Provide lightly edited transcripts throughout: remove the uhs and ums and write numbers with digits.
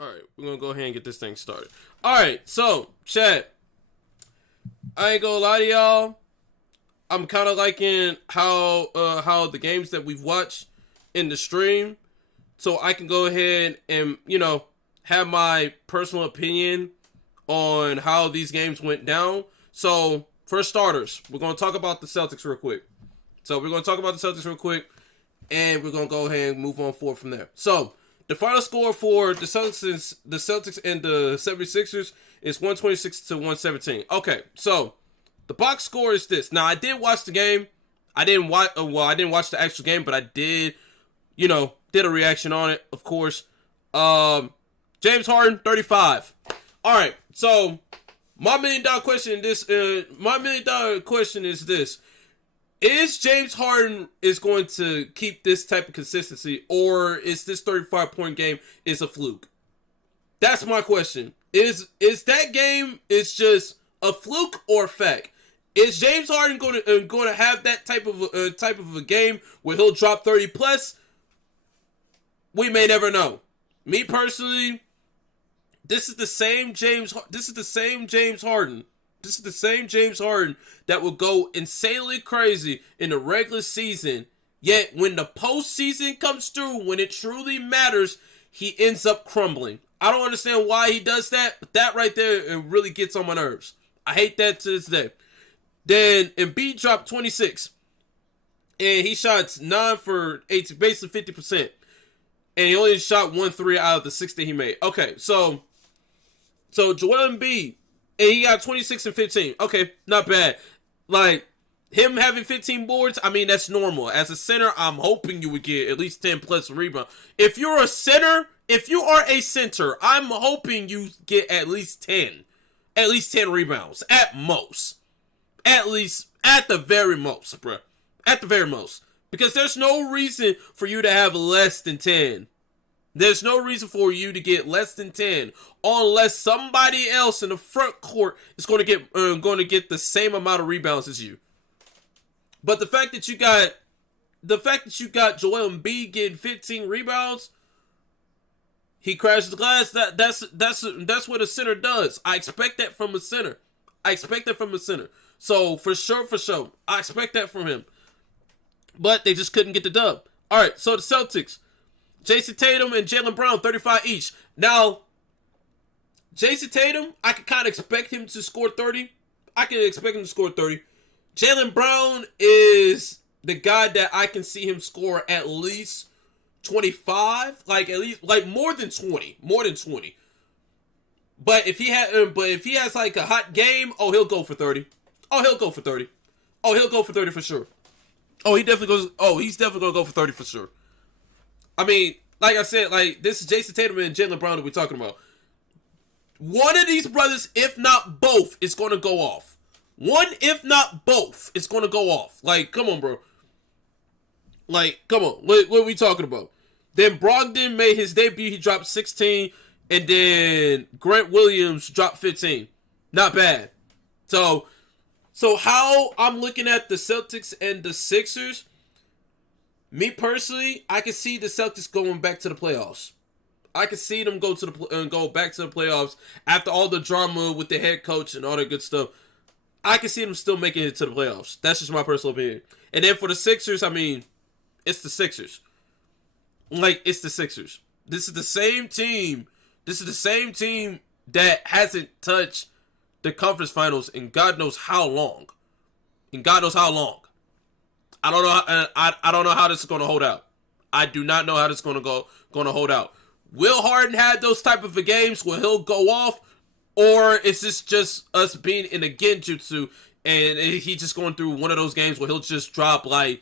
Alright, we're gonna go ahead and get this thing started. Alright, so, chat. I ain't gonna lie to y'all. I'm kind of liking how the games that we've watched in the stream, so I can go ahead and have my personal opinion on how these games went down. So for starters, we're gonna talk about the Celtics real quick. And we're gonna go ahead and move on forward from there. So the final score for the Celtics and the 76ers is 126 to 117. Okay, so the box score is this. Now I did watch the game. I didn't watch the actual game, but I did, did a reaction on it, of course. James Harden, 35. All right, so my $1 million question is this: is James Harden is going to keep this type of consistency, or is this 35-point game is a fluke? That's my question. Is that game is just a fluke or a fact? Is James Harden going to have that type of a game where he'll drop 30 plus? We may never know. Me personally, this is the same James Harden. This is the same James Harden that will go insanely crazy in the regular season. Yet when the postseason comes through, when it truly matters, he ends up crumbling. I don't understand why he does that, but that right there, it really gets on my nerves. I hate that to this day. Then Embiid dropped 26, and he shot 9 for 8, basically 50%, and he only shot 1 3 out of the 6 that he made. Okay, so Joel Embiid, and he got 26 and 15. Okay, not bad. Like, him having 15 boards, I mean, that's normal. As a center, I'm hoping you would get at least 10 plus rebounds. If you are a center, I'm hoping you get at least 10 rebounds at most. At the very most, bro. At the very most. Because there's no reason for you to have less than 10. There's no reason for you to get less than 10 unless somebody else in the front court is going to get the same amount of rebounds as you. But the fact that you got Joel Embiid getting 15 rebounds, he crashed the glass. That's what a center does. I expect that from a center. So for sure, I expect that from him. But they just couldn't get the dub. All right, so the Celtics, Jason Tatum and Jaylen Brown, 35 each. Now, Jason Tatum, I can kind of expect him to score 30. Jaylen Brown is the guy that I can see him score at least 25, like more than 20. But if he has like a hot game, he'll go for 30. He'll go for 30 for sure. He's definitely gonna go for 30 for sure. I mean, like I said, like, this is Jason Tatum and Jaylen Brown that we're talking about. One of these brothers, if not both, is gonna go off. Like, come on, bro. Like, come on. What are we talking about? Then Brogdon made his debut. He dropped 16. And then Grant Williams dropped 15. Not bad. So how I'm looking at the Celtics and the Sixers, me personally, I can see the Celtics going back to the playoffs. I can see them go back to the playoffs after all the drama with the head coach and all that good stuff. I can see them still making it to the playoffs. That's just my personal opinion. And then for the Sixers, I mean, it's the Sixers. Like, it's the Sixers. This is the same team that hasn't touched the conference finals in God knows how long. I don't know. I don't know how this is going to hold out. I do not know how this is going to hold out. Will Harden have those type of games where he'll go off, or is this just us being in a genjutsu and he's just going through one of those games where he'll just drop like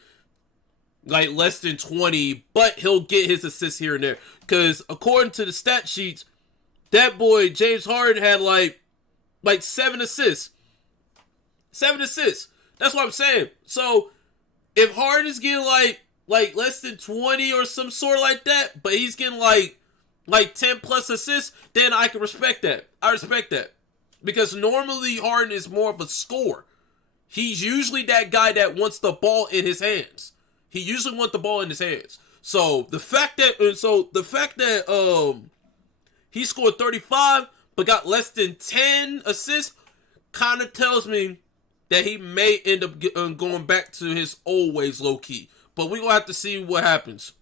less than 20, but he'll get his assists here and there? Because according to the stat sheets, that boy James Harden had like 7 assists. 7 assists. That's what I'm saying. So if Harden is getting like less than 20 or some sort like that, but he's getting like 10 plus assists, then I can respect that. I respect that. Because normally Harden is more of a scorer. He's usually that guy that wants the ball in his hands. So the fact that He scored 35, but got less than 10 assists. Kind of tells me that he may end up going back to his old ways low-key. But we're going to have to see what happens.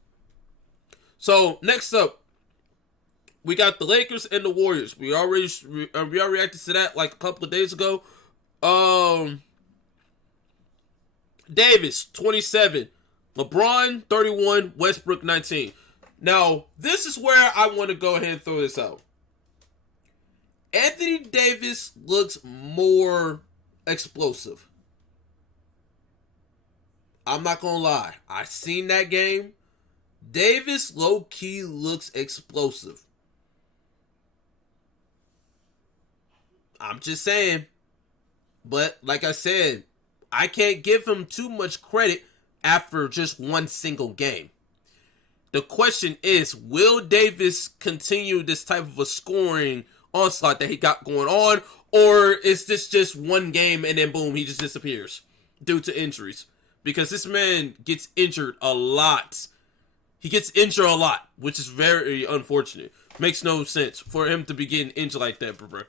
So, next up, we got the Lakers and the Warriors. We already reacted to that like a couple of days ago. Davis, 27. LeBron, 31. Westbrook, 19. Now, this is where I want to go ahead and throw this out. Anthony Davis looks more explosive. I'm not going to lie. I seen that game. Davis low-key looks explosive. I'm just saying. But like I said, I can't give him too much credit after just one single game. The question is, will Davis continue this type of a scoring onslaught that he got going on? Or is this just one game and then boom, he just disappears due to injuries? Because this man gets injured a lot. He gets injured a lot, which is very unfortunate. Makes no sense for him to be getting injured like that, bro.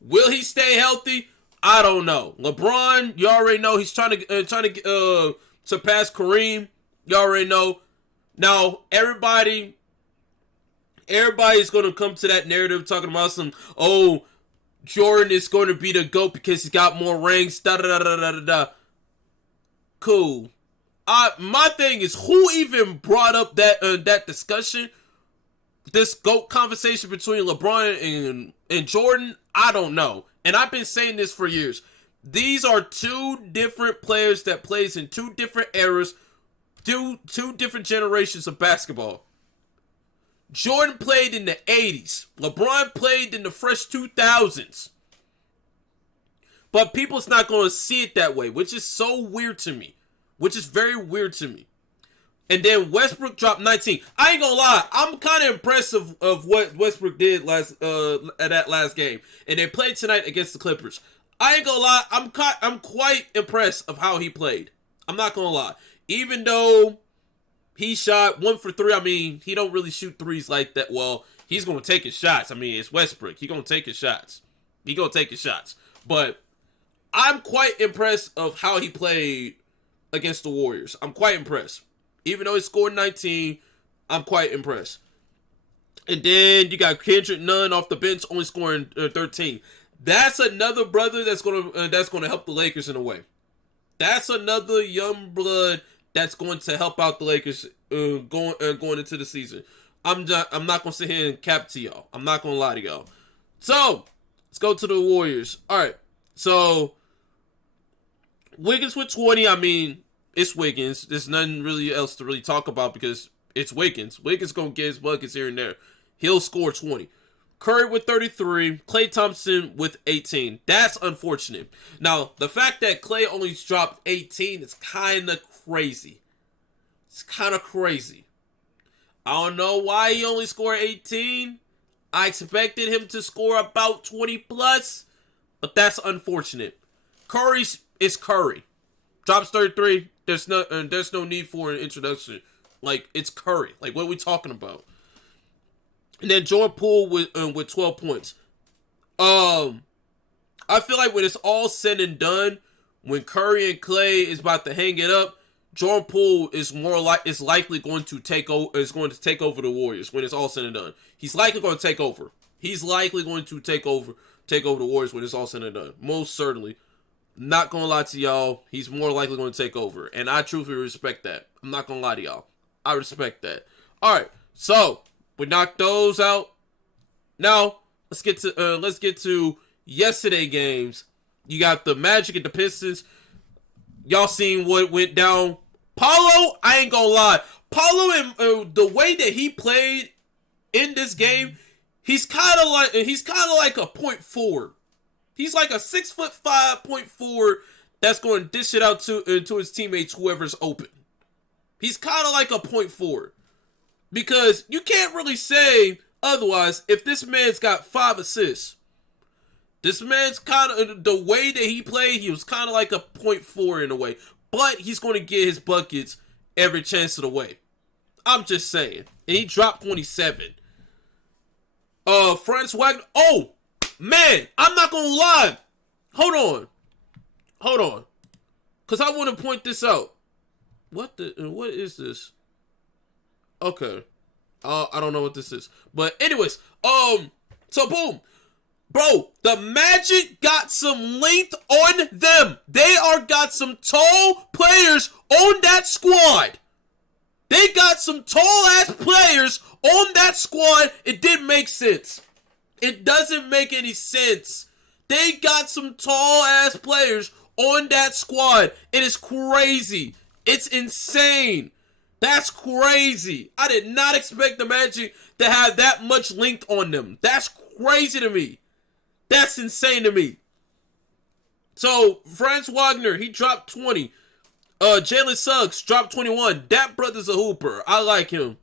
Will he stay healthy? I don't know. LeBron, you already know he's trying to surpass Kareem. You already know. Now everybody's going to come to that narrative talking about Jordan is going to be the GOAT because he's got more rings. Da da da da da da. Cool. My thing is, who even brought up that discussion? This GOAT conversation between LeBron and Jordan? I don't know. And I've been saying this for years. These are two different players that plays in two different eras, two different generations of basketball. Jordan played in the 80s. LeBron played in the fresh 2000s. But people's not going to see it that way, which is so weird to me. Which is very weird to me. And then Westbrook dropped 19. I ain't gonna lie, I'm kind of impressed of what Westbrook did at that last game. And they played tonight against the Clippers. I ain't gonna lie, I'm quite impressed of how he played. I'm not gonna lie. Even though he shot 1 for 3, I mean, he don't really shoot threes like that. Well, he's gonna take his shots. I mean, it's Westbrook. He gonna take his shots. But I'm quite impressed of how he played against the Warriors. I'm quite impressed. Even though he scored 19, I'm quite impressed. And then you got Kendrick Nunn off the bench, only scoring 13. That's another brother that's gonna help the Lakers in a way. That's another young blood that's going to help out the Lakers going into the season. I'm not gonna sit here and cap to y'all. I'm not gonna lie to y'all. So let's go to the Warriors. All right. So Wiggins with 20. I mean, it's Wiggins. There's nothing really else to really talk about because it's Wiggins. Wiggins gonna get his buckets here and there. He'll score 20. Curry with 33. Klay Thompson with 18. That's unfortunate. Now, the fact that Klay only dropped 18 is kind of crazy. It's kind of crazy. I don't know why he only scored 18. I expected him to score about 20 plus, but that's unfortunate. Curry is Curry. Drops 33. There's no need for an introduction. Like, it's Curry. Like, what are we talking about? And then Jordan Poole with 12 points. I feel like when it's all said and done, when Curry and Klay is about to hang it up, Jordan Poole is likely going to take over the Warriors when it's all said and done. He's likely going to take over. He's likely going to take over the Warriors when it's all said and done. Most certainly. Not gonna lie to y'all, he's more likely going to take over, and I truthfully respect that. I'm not gonna lie to y'all, I respect that. All right, so we knocked those out. Now let's get to yesterday games. You got the Magic and the Pistons. Y'all seen what went down. Paulo, I ain't gonna lie, Paulo and the way that he played in this game, he's kind of like a point forward. He's like a 6'5" point forward that's going to dish it out to his teammates, whoever's open. He's kind of like a point forward. Because you can't really say otherwise if this man's got 5 assists. This man's kind of, the way that he played, he was kind of like a point forward in a way. But he's going to get his buckets every chance of the way. I'm just saying. And he dropped 27. Franz Wagner. Oh, man, I'm not going to lie. Hold on. Because I want to point this out. What is this? Okay. I don't know what this is. But anyways, so boom. Bro, the Magic got some length on them. They got some tall players on that squad. They got some tall ass players on that squad. It didn't make sense. It doesn't make any sense. They got some tall ass players on that squad. It is crazy. It's insane. That's crazy. I did not expect the Magic to have that much length on them. That's crazy to me. That's insane to me. So, Franz Wagner, he dropped 20. Jalen Suggs dropped 21. That brother's a hooper. I like him.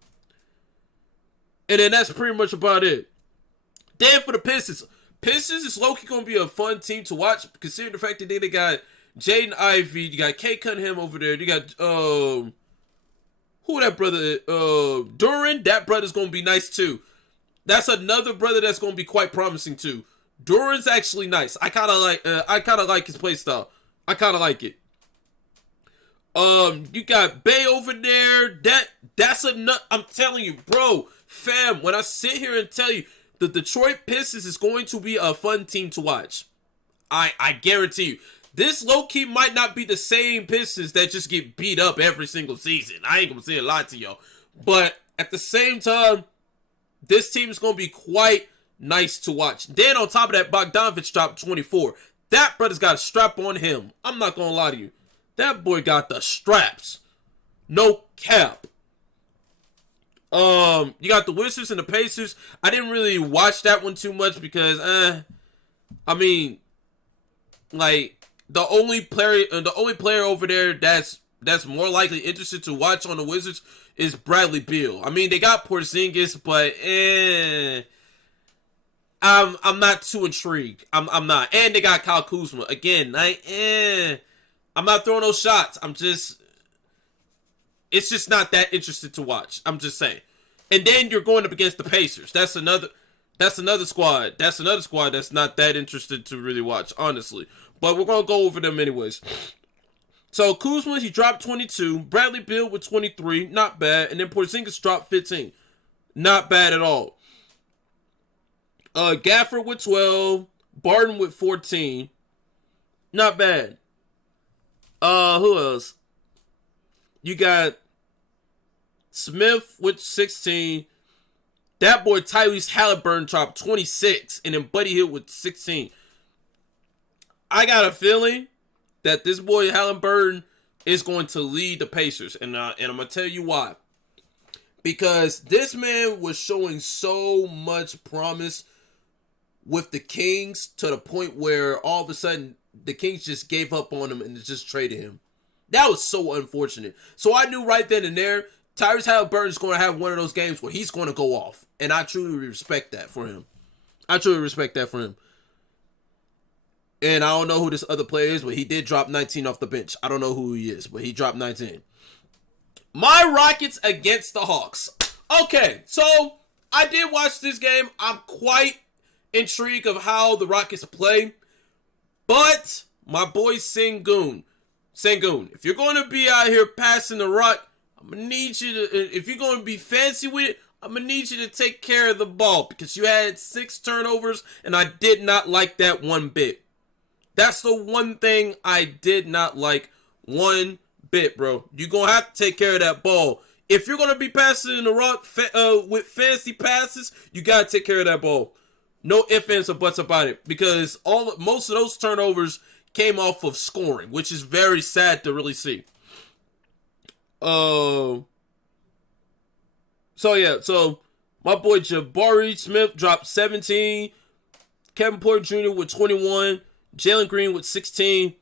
And then that's pretty much about it. Then for the Pistons. Pistons is low-key going to be a fun team to watch, considering the fact that they got Jaden Ivey, you got Kate Cunningham over there, you got, who that brother, Duran, that brother's going to be nice too. That's another brother that's going to be quite promising too. Duran's actually nice. I kind of like his play style. I kind of like it. You got Bay over there. That's a nut. I'm telling you, bro, fam, when I sit here and tell you, the Detroit Pistons is going to be a fun team to watch. I guarantee you. This low-key might not be the same Pistons that just get beat up every single season. I ain't gonna say a lot to y'all. But at the same time, this team is gonna be quite nice to watch. Then on top of that, Bogdanovich dropped 24. That brother's got a strap on him. I'm not gonna lie to you. That boy got the straps. No cap. You got the Wizards and the Pacers. I didn't really watch that one too much because, I mean, like, the only player over there that's more likely interested to watch on the Wizards is Bradley Beal. I mean, they got Porzingis, but I'm not too intrigued. I'm not. And they got Kyle Kuzma. Again, I'm not throwing those shots. It's just not that interested to watch. I'm just saying. And then you're going up against the Pacers. That's another squad. That's another squad that's not that interested to really watch, honestly. But we're going to go over them anyways. So, Kuzma, he dropped 22. Bradley Beal with 23. Not bad. And then Porzingis dropped 15. Not bad at all. Gafford with 12. Barton with 14. Not bad. Who else? You got Smith with 16. That boy Tyrese Halliburton dropped 26. And then Buddy Hield with 16. I got a feeling that this boy Halliburton is going to lead the Pacers. And I'm going to tell you why. Because this man was showing so much promise with the Kings to the point where all of a sudden the Kings just gave up on him and just traded him. That was so unfortunate. So I knew right then and there, Tyrese Halliburton is going to have one of those games where he's going to go off. And I truly respect that for him. And I don't know who this other player is, but he did drop 19 off the bench. I don't know who he is, but he dropped 19. My Rockets against the Hawks. Okay, so I did watch this game. I'm quite intrigued of how the Rockets play. But my boy Sengun, if you're going to be out here passing the rock, I'm going to need you to, if you're going to be fancy with it, I'm going to need you to take care of the ball because you had 6 turnovers and I did not like that one bit. That's the one thing I did not like one bit, bro. You're going to have to take care of that ball. If you're going to be passing the rock with fancy passes, you got to take care of that ball. No ifs, ands, or buts about it. Because most of those turnovers came off of scoring, which is very sad to really see. So my boy Jabari Smith dropped 17. Kevin Porter Jr. with 21. Jalen Green with 16.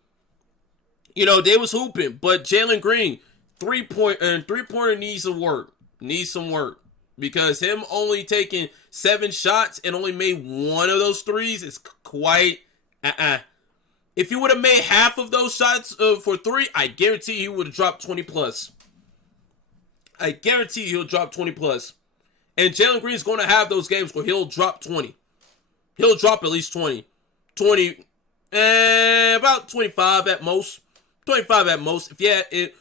You know, they was hooping, but Jalen Green, three-pointer needs some work. Because him only taking 7 shots and only made one of those threes is quite If he would have made half of those shots for 3, I guarantee he would have dropped 20 plus. I guarantee he'll drop 20 plus. And Jalen Green's going to have those games where he'll drop 20. He'll drop at least 20. 20, about 25 at most. 25 at most. If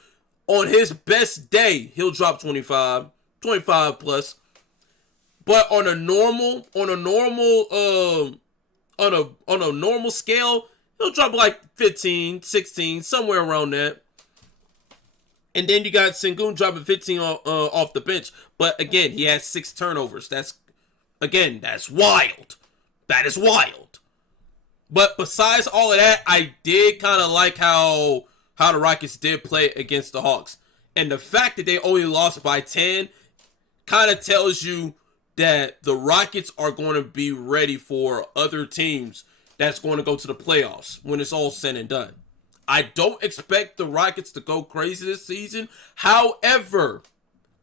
on his best day, he'll drop 25. 25 plus. But on a normal scale, he'll drop like 15, 16, somewhere around that. And then you got Sengun dropping 15 off the bench. But again, he has 6 turnovers. That's wild. That is wild. But besides all of that, I did kind of like how the Rockets did play against the Hawks. And the fact that they only lost by 10 kind of tells you that the Rockets are going to be ready for other teams that's going to go to the playoffs when it's all said and done. I don't expect the Rockets to go crazy this season. However,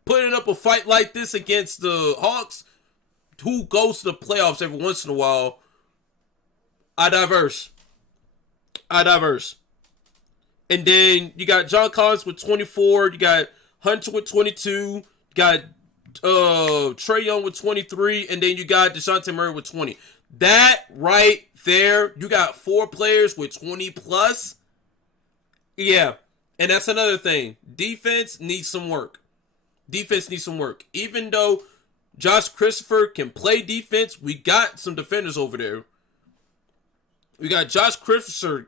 putting up a fight like this against the Hawks, who goes to the playoffs every once in a while, I diverse. And then you got John Collins with 24. You got Hunter with 22. You got Trae Young with 23. And then you got DeJounte Murray with 20. That right there, you got 4 players with 20 plus. Yeah, and that's another thing. Defense needs some work. Even though Josh Christopher can play defense, we got some defenders over there. We got Josh Christopher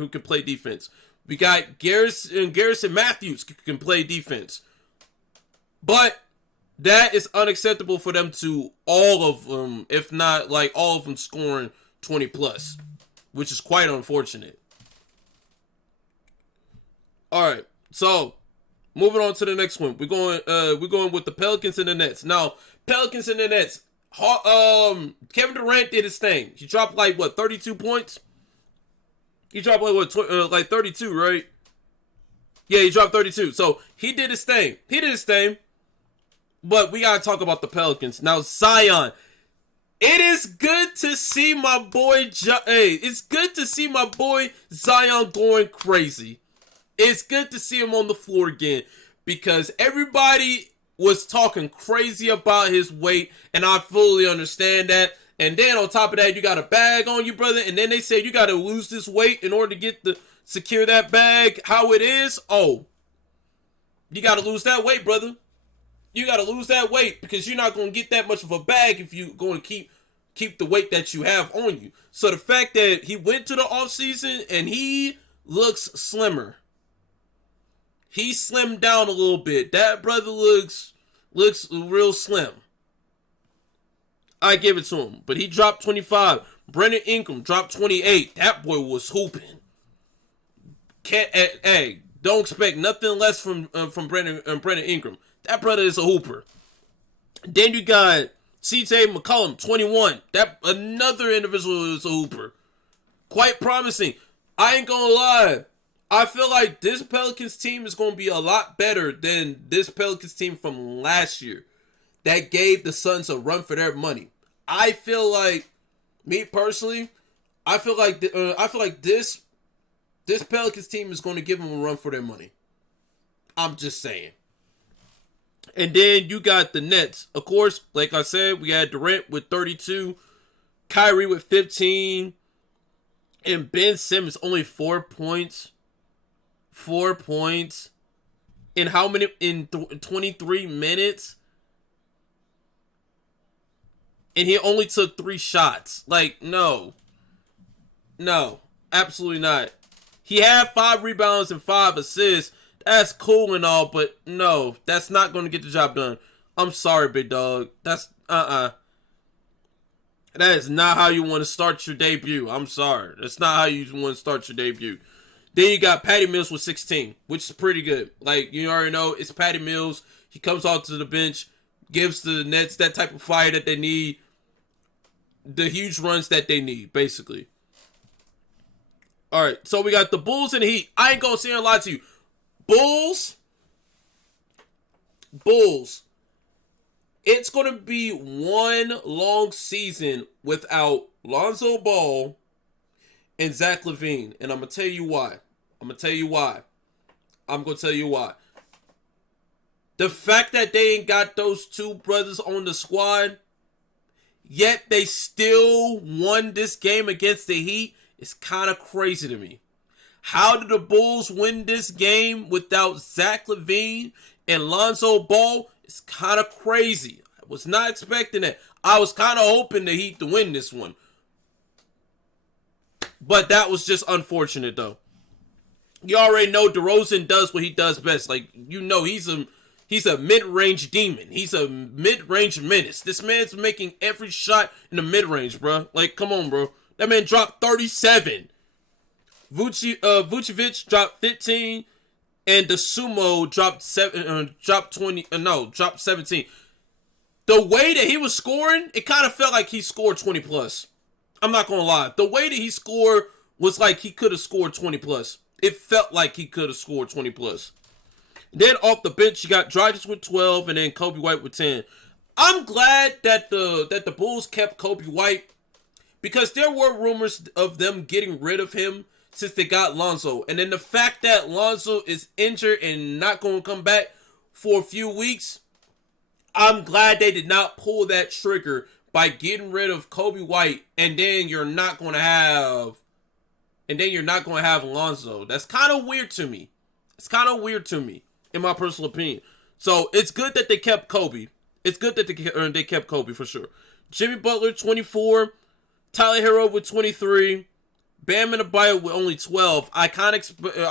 who can play defense. We got Garrison Matthews who can play defense. But that is unacceptable for them to all of them, if not like all of them scoring 20 plus, which is quite unfortunate. All right, so moving on to the next one. We're going with the Pelicans and the Nets. Now, Pelicans and the Nets. Kevin Durant did his thing. He dropped like 32 points. He dropped like 32, right? Yeah, he dropped 32. So he did his thing. But we gotta talk about the Pelicans now. Zion. It is good to see my boy. It's good to see my boy Zion going crazy. It's good to see him on the floor again because everybody was talking crazy about his weight, and I fully understand that. And then on top of that, you got a bag on you, brother, and then they say you got to lose this weight in order to secure that bag how it is. Oh, you got to lose that weight, brother. You got to lose that weight because you're not going to get that much of a bag if you're going to keep the weight that you have on you. So the fact that he went to the offseason and he looks slimmer. He slimmed down a little bit. That brother looks real slim. I give it to him. But he dropped 25. Brandon Ingram dropped 28. That boy was hooping. Don't expect nothing less from Brandon Ingram. That brother is a hooper. Then you got CJ McCollum, 21. That another individual is a hooper. Quite promising. I ain't gonna lie. I feel like this Pelicans team is going to be a lot better than this Pelicans team from last year that gave the Suns a run for their money. I feel like, me personally, I feel like this Pelicans team is going to give them a run for their money. I'm just saying. And then you got the Nets. Of course, like I said, we had Durant with 32, Kyrie with 15, and Ben Simmons only 4 points. 4 points in how many? In 23 minutes? And he only took 3 shots. Like, no. No, absolutely not. He had 5 rebounds and 5 assists. That's cool and all, but no, that's not going to get the job done. I'm sorry, big dog. That's, That is not how you want to start your debut. I'm sorry. That's not how you want to start your debut. Then you got Patty Mills with 16, which is pretty good. Like, you already know, it's Patty Mills. He comes out to the bench, gives the Nets that type of fire that they need. The huge runs that they need, basically. All right, so we got the Bulls and the Heat. I ain't going to sit here and lie to you. Bulls. It's going to be one long season without Lonzo Ball and Zach LaVine. And I'm going to tell you why. I'm going to tell you why. The fact that they ain't got those two brothers on the squad, yet they still won this game against the Heat, is kind of crazy to me. How did the Bulls win this game without Zach LaVine and Lonzo Ball? It's kind of crazy. I was not expecting that. I was kind of hoping the Heat to win this one. But that was just unfortunate, though. You already know DeRozan does what he does best. Like, you know, he's a mid-range demon. He's a mid-range menace. This man's making every shot in the mid-range, bro. Like, come on, bro. That man dropped 37. Vucevic dropped 15, and the Sumo dropped 17. The way that he was scoring, it kind of felt like he scored 20 plus. I'm not gonna lie. The way that he scored was like he could have scored 20 plus. It felt like he could have scored 20 plus. Then off the bench, you got Dragic with 12, and then Kobe White with 10. I'm glad that the Bulls kept Kobe White, because there were rumors of them getting rid of him since they got Lonzo. And then the fact that Lonzo is injured and not going to come back for a few weeks, I'm glad they did not pull that trigger by getting rid of Kobe White, and then you're not going to have Lonzo. That's kind of weird to me. It's kind of weird to me, in my personal opinion. So it's good that they kept Kobe. It's good that they kept Kobe for sure. Jimmy Butler 24, Tyler Hero with 23, Bam Adebayo with only 12. I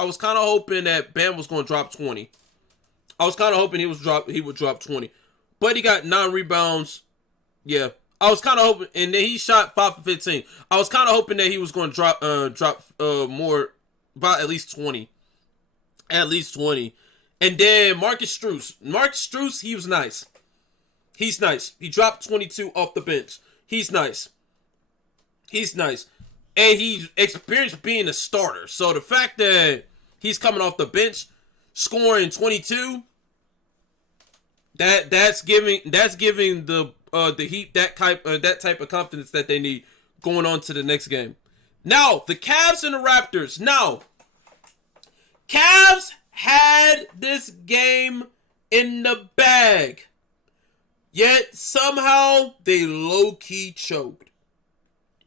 was kind of hoping that Bam was going to drop 20. I was kind of hoping he would drop 20, but he got 9 rebounds. Yeah, I was kind of hoping, and then he shot 5 for 15. I was kind of hoping that he was going to drop more, about at least 20. At least 20. And then Marcus Strus, he was nice. He's nice. He dropped 22 off the bench. He's nice. And he's experienced being a starter. So the fact that he's coming off the bench, scoring 22, that's giving the Heat that type of confidence that they need going on to the next game. Now, the Cavs and the Raptors. Now, Cavs had this game in the bag, yet somehow they low-key choked.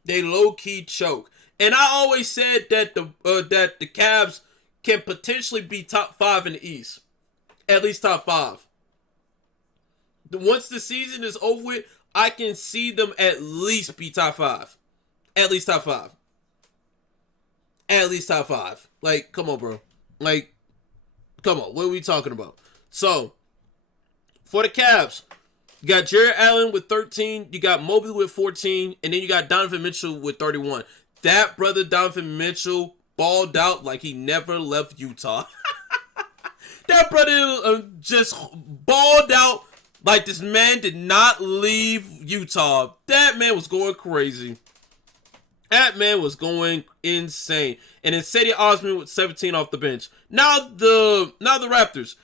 And I always said that the Cavs can potentially be top 5 in the East, at least top 5. Once the season is over with, I can see them at least be top 5. At least top 5. Like, come on, bro. Like, come on. What are we talking about? So, for the Cavs, you got Jared Allen with 13. You got Mobley with 14. And then you got Donovan Mitchell with 31. That brother Donovan Mitchell balled out like he never left Utah. That brother just balled out like this man did not leave Utah. That man was going crazy. That man was going insane. And then Cedi Osman with 17 off the bench. Now the Raptors.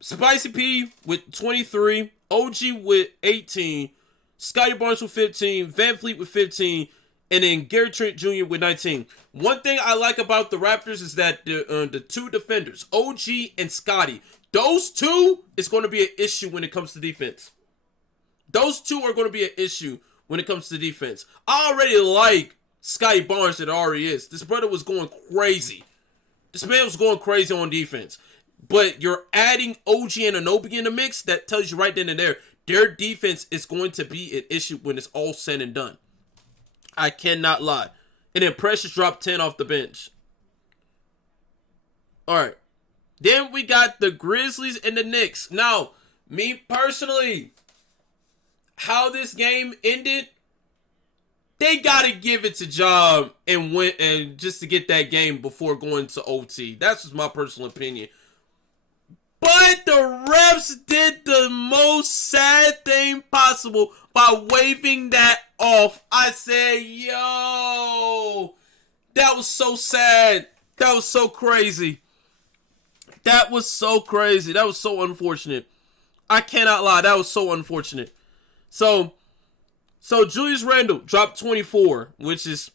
Spicy P with 23. OG with 18. Scotty Barnes with 15. Van Fleet with 15. And then Gary Trent Jr. with 19. One thing I like about the Raptors is that the two defenders, OG and Scotty, those two is going to be an issue when it comes to defense. Those two are going to be an issue when it comes to defense. I already like Scotty Barnes that already is. This brother was going crazy. This man was going crazy on defense. But you're adding OG and Anunoby in the mix. That tells you right then and there, their defense is going to be an issue when it's all said and done. I cannot lie. And then Precious dropped 10 off the bench. Alright. Then we got the Grizzlies and the Knicks. Now, me personally, how this game ended, they gotta give it to Ja and win, and just to get that game before going to OT. That's just my personal opinion. But the refs did the most sad thing possible by waving that off. I said, yo, that was so sad. That was so crazy. That was so crazy. That was so unfortunate. I cannot lie. That was so unfortunate. So Julius Randle dropped 24, which is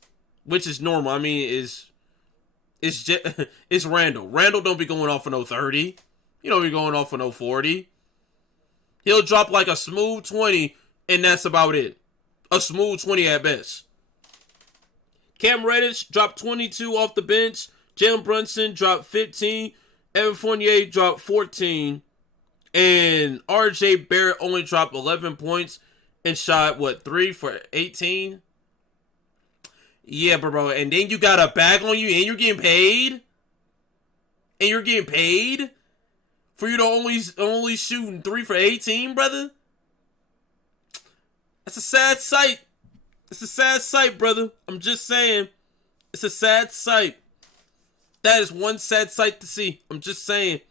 normal. I mean, it's Randle. Randle don't be going off for no 30. You don't be going off for no 40. He'll drop like a smooth 20, and that's about it. A smooth 20 at best. Cam Reddish dropped 22 off the bench. Jalen Brunson dropped 15. Evan Fournier dropped 14. And RJ Barrett only dropped 11 points and shot, 3 for 18? Yeah, bro. And then you got a bag on you and you're getting paid? And you're getting paid? For you to only shooting 3 for 18, brother? That's a sad sight. It's a sad sight, brother. I'm just saying. It's a sad sight. That is one sad sight to see. I'm just saying.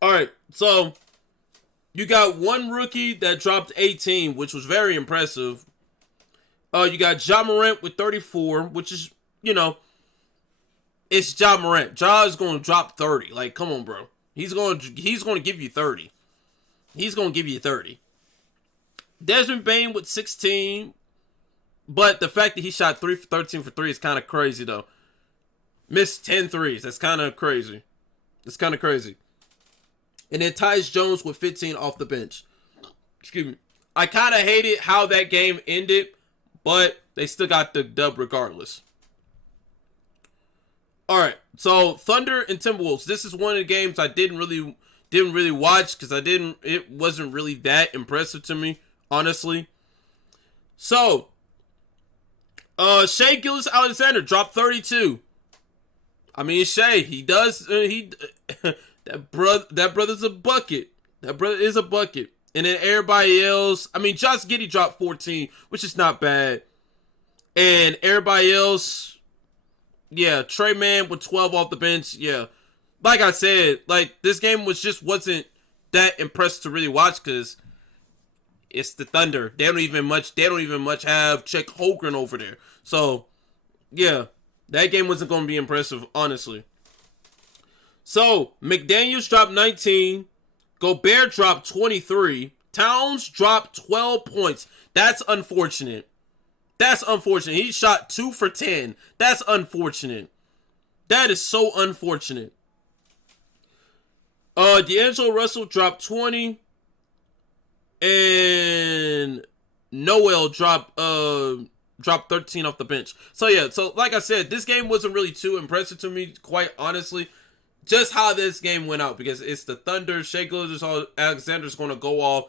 Alright, so you got one rookie that dropped 18, which was very impressive. You got Ja Morant with 34, which is, it's Ja Morant. Ja is going to drop 30. Like, come on, bro. He's going to give you 30. He's going to give you 30. Desmond Bane with 16. But the fact that he shot 3 for 13 for 3 is kind of crazy, though. Missed 10 threes. That's kind of crazy. It's kind of crazy. And then Tyus Jones with 15 off the bench. Excuse me. I kind of hated how that game ended, but they still got the dub regardless. All right, so Thunder and Timberwolves. This is one of the games I didn't really watch because it wasn't really that impressive to me, honestly. So, Shai Gilgeous-Alexander dropped 32. I mean, Shai, he does that brother's a bucket. That brother is a bucket. And then everybody else, I mean, Josh Giddey dropped 14, which is not bad. And everybody else, yeah, Trey Mann with 12 off the bench, yeah. Like I said, this game wasn't that impressive to really watch because it's the Thunder. They don't even much have Chet Holmgren over there. So, yeah, that game wasn't going to be impressive, honestly. So, McDaniels dropped 19. Gobert dropped 23. Towns dropped 12 points. That's unfortunate. He shot 2 for 10. That's unfortunate. That is so unfortunate. D'Angelo Russell dropped 20. And Noel dropped 13 off the bench. So yeah, like I said, this game wasn't really too impressive to me, quite honestly. Just how this game went out, because it's the Thunder. Shai Gilgeous-Alexander's going to go off,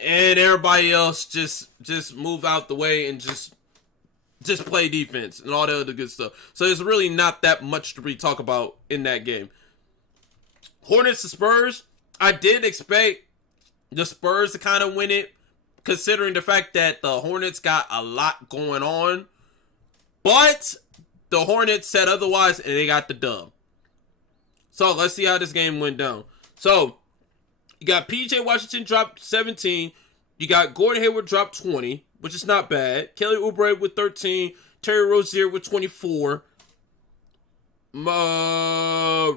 and everybody else just move out the way and just play defense and all the other good stuff. So there's really not that much to really talk about in that game. Hornets to Spurs. I did expect the Spurs to kind of win it, considering the fact that the Hornets got a lot going on. But the Hornets said otherwise, and they got the dub. So let's see how this game went down. So you got PJ Washington dropped 17. You got Gordon Hayward dropped 20, which is not bad. Kelly Oubre with 13. Terry Rozier with 24.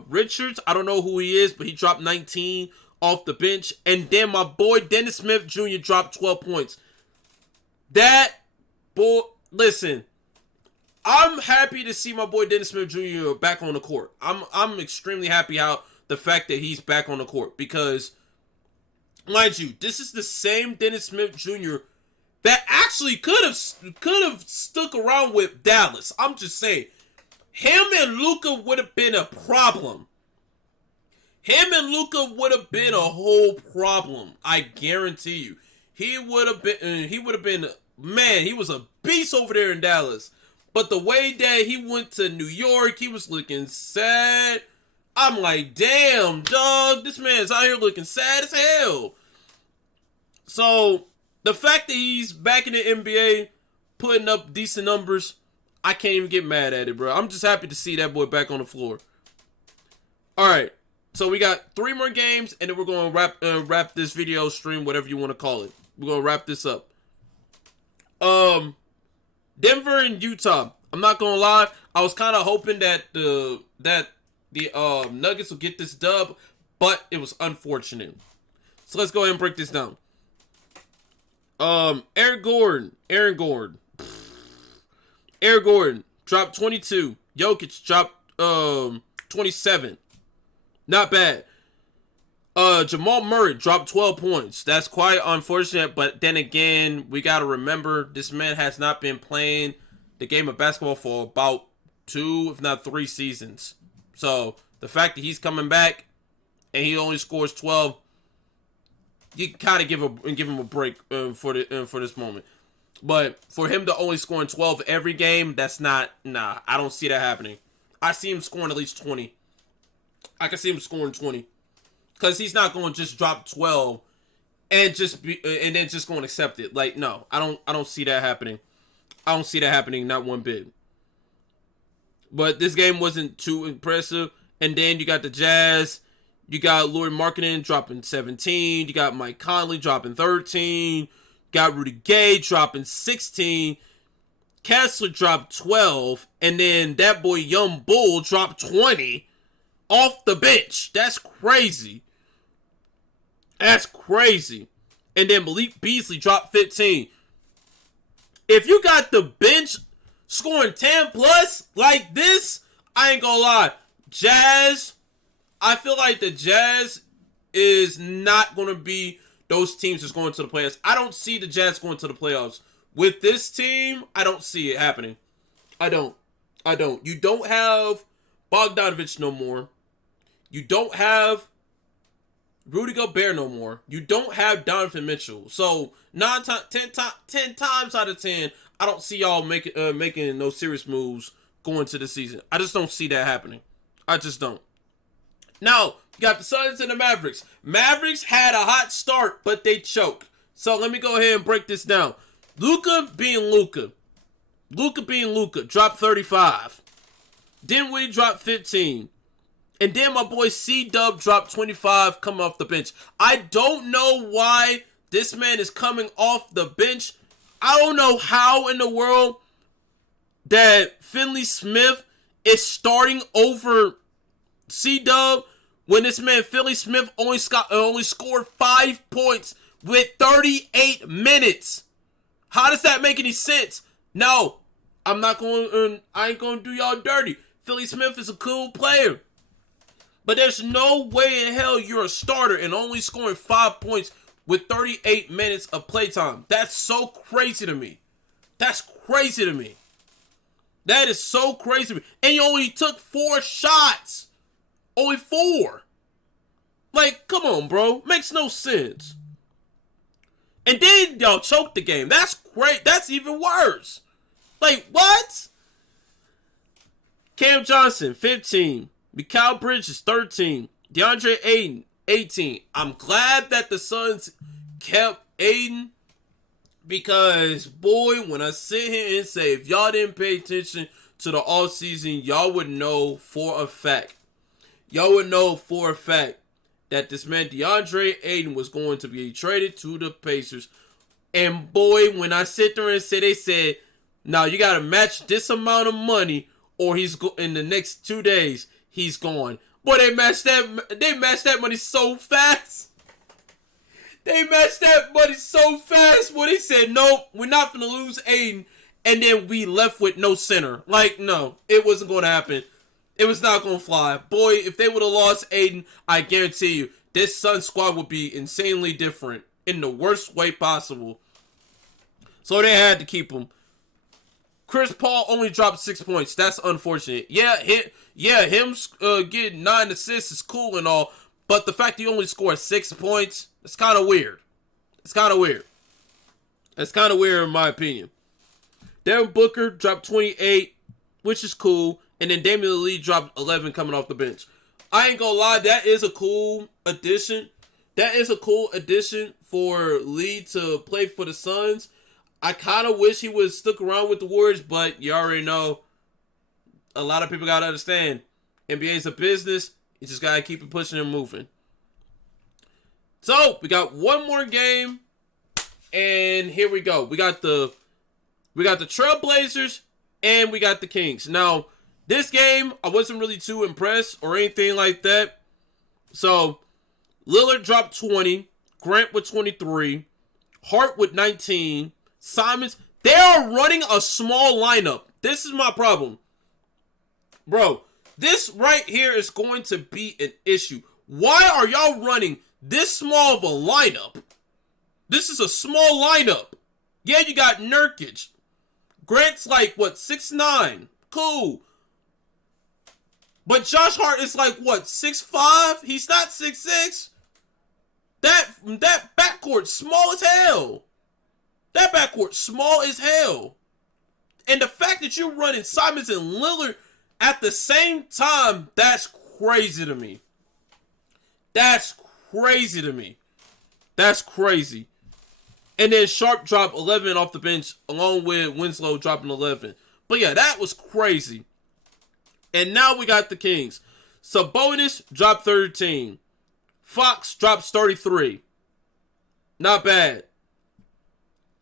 Richards, I don't know who he is, but he dropped 19 off the bench. And then my boy Dennis Smith Jr. dropped 12 points. That boy, listen, I'm happy to see my boy Dennis Smith Jr. back on the court. I'm extremely happy how the fact that he's back on the court, because, mind you, this is the same Dennis Smith Jr. that actually could have stuck around with Dallas. I'm just saying, him and Luka would have been a problem. Him and Luka would have been a whole problem. I guarantee you, he would have been. Man, he was a beast over there in Dallas. But the way that he went to New York, he was looking sad. I'm like, damn, dog, this man's out here looking sad as hell. So, the fact that he's back in the NBA, putting up decent numbers, I can't even get mad at it, bro. I'm just happy to see that boy back on the floor. Alright, so we got 3 more games, and then we're going to wrap this video stream, whatever you want to call it. We're going to wrap this up. Denver and Utah. I'm not gonna lie, I was kind of hoping that the Nuggets will get this dub, but it was unfortunate. So let's go ahead and break this down. Aaron Gordon dropped 22. Jokic dropped 27. Not bad. Jamal Murray dropped 12 points. That's quite unfortunate, but then again, we got to remember this man has not been playing the game of basketball for about 2, if not 3 seasons. So the fact that he's coming back and he only scores 12, you kind of give him a break for this moment. But for him to only scoring 12 every game, that's not, nah, I don't see that happening. I see him scoring at least 20. I can see him scoring 20. Because he's not going to just drop 12 and and then just going to accept it. Like, no, I don't see that happening. I don't see that happening, not one bit. But this game wasn't too impressive. And then you got the Jazz. You got Lauri Markkanen dropping 17. You got Mike Conley dropping 13. Got Rudy Gay dropping 16. Kessler dropped 12. And then that boy Young Bull dropped 20 off the bench. That's crazy. That's crazy. And then Malik Beasley dropped 15. If you got the bench scoring 10 plus like this, I ain't gonna lie. Jazz, I feel like the Jazz is not going to be those teams that's going to the playoffs. I don't see the Jazz going to the playoffs. With this team, I don't see it happening. I don't. You don't have Bogdanovich no more. You don't have Rudy Gobert no more. You don't have Donovan Mitchell. So 10 times out of 10, I don't see y'all making no serious moves going to the season. I just don't see that happening. I just don't. Now, you got the Suns and the Mavericks. Mavericks had a hot start, but they choke. So let me go ahead and break this down. Luka being Luka. Dropped 35. Dinwiddie dropped 15. And then my boy C-Dub dropped 25 coming off the bench. I don't know why this man is coming off the bench. I don't know how in the world that Finley Smith is starting over C-Dub when this man Finley Smith only scored 5 points with 38 minutes. How does that make any sense? No, I ain't going to do y'all dirty. Finley Smith is a cool player. But there's no way in hell you're a starter and only scoring 5 points with 38 minutes of playtime. That's so crazy to me. That is so crazy to me. And you only took 4 shots. Only 4. Like, come on, bro. Makes no sense. And then y'all choked the game. That's great. That's even worse. Like, what? Cam Johnson, 15. Mikal Bridges, 13. DeAndre Ayton, 18. I'm glad that the Suns kept Ayton because, boy, when I sit here and say, if y'all didn't pay attention to the offseason, y'all would know for a fact. That this man DeAndre Ayton was going to be traded to the Pacers. And, boy, when I sit there and say, they said, now you got to match this amount of money or he's in the next 2 days. He's gone. Boy, they matched that money so fast. Boy, they said, nope, we're not going to lose Aiden. And then we left with no center. Like, no, it wasn't going to happen. It was not going to fly. Boy, if they would have lost Aiden, I guarantee you, this Sun squad would be insanely different in the worst way possible. So they had to keep him. Chris Paul only dropped 6 points. That's unfortunate. Yeah, him getting 9 assists is cool and all, but the fact he only scored 6 points, it's kind of weird. It's kind of weird in my opinion. Devin Booker dropped 28, which is cool, and then Damian Lee dropped 11 coming off the bench. I ain't gonna lie, that is a cool addition. For Lee to play for the Suns. I kind of wish he would have stuck around with the Warriors, but you already know, a lot of people got to understand, NBA is a business. You just got to keep it pushing and moving. So, we got one more game, and here we go. We got the Trailblazers, and we got the Kings. Now, this game, I wasn't really too impressed or anything like that. So, Lillard dropped 20, Grant with 23, Hart with 19, Simons, they are running a small lineup. This is my problem. Bro, this right here is going to be an issue. Why are y'all running this small of a lineup? This is a small lineup. Yeah, you got Nurkic. Grant's like, what, 6'9"? Cool. But Josh Hart is like, what, 6'5"? He's not 6'6". That backcourt small as hell. That backcourt small as hell. And the fact that you're running Simons and Lillard at the same time, that's crazy to me. That's crazy to me. That's crazy. And then Sharp dropped 11 off the bench, along with Winslow dropping 11. But yeah, that was crazy. And now we got the Kings. Sabonis dropped 13. Fox drops 33. Not bad.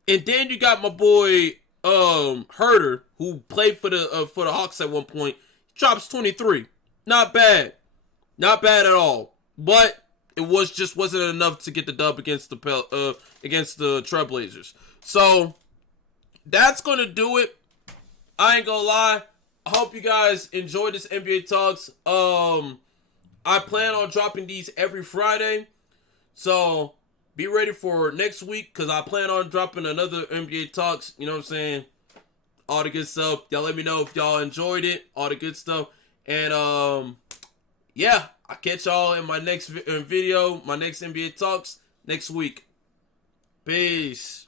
And then you got my boy Herter, who played for the Hawks at one point. He drops 23. Not bad. Not bad at all. But it wasn't enough to get the dub against the Trailblazers. So that's gonna do it. I ain't gonna lie. I hope you guys enjoyed this NBA Talks. I plan on dropping these every Friday. So be ready for next week, because I plan on dropping another NBA Talks. You know what I'm saying? All the good stuff. Y'all let me know if y'all enjoyed it. All the good stuff. And yeah, I'll catch y'all in my next video, my next NBA Talks next week. Peace.